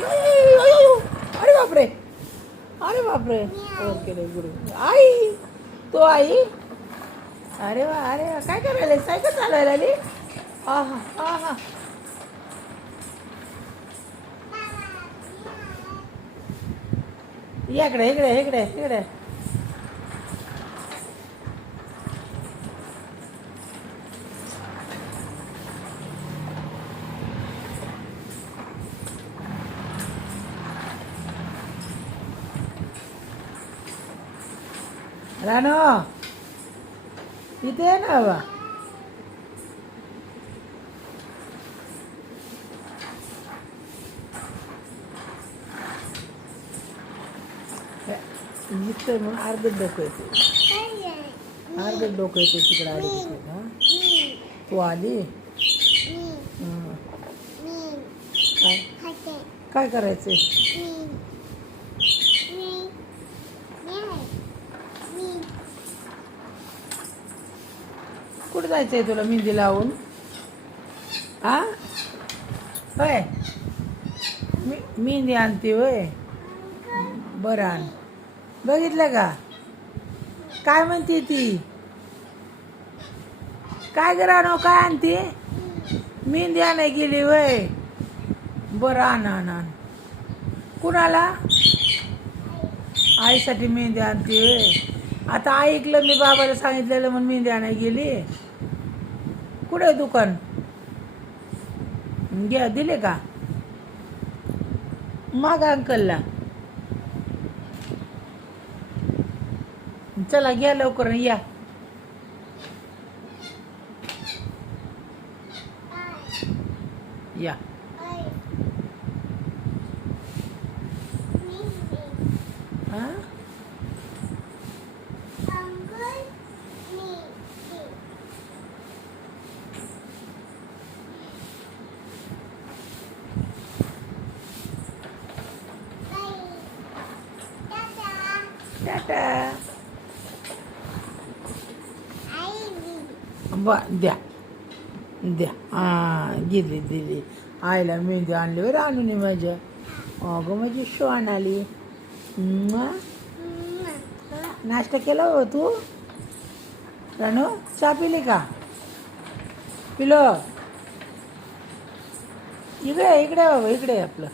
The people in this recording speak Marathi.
अरे बापरे, अरे बापरे. ओके रे गुरु. आई, तो आई. अरे वा, अरे वा, काय करायला, सायकल चालवायला आली. आहा आहा. या इकडे इकडे इकडे इकडे. रानो, इथे आहे ना बाबा. इथं म्हणून अर्धच डोकं येते, अर्धच डोकं येते तिकडे आली. हां, तू आली. हं. काय काय करायचंय. कुठं जायचंय तुला मेहंदी लावून. हा होय, मेहंदी आणते होय. बरं आण. बघितलं का काय म्हणते ती. काय करा काय आणते. मेहंदी आणाय गेली वय. बरं आण आण आण. कुणाला. आईसाठी मेहंदी आणते वय. आता ऐकलं मी बाबाला सांगितलेलं म्हणून मेहंदी आणाय गेली. कुठे दुकान. घ्या दिले का. मागा अंकलला. चला घ्या लवकर या. या हां. टाटा. द्या द्या. हां दिली दिली. आईला मेहंदी आणली बरं आणून माझ्या. अगं माझी श्वान आली. नाश्ता केला हो तू. रानू चहा पिली का. पिलो. इकडे इकडे बाबा इकडे आपलं.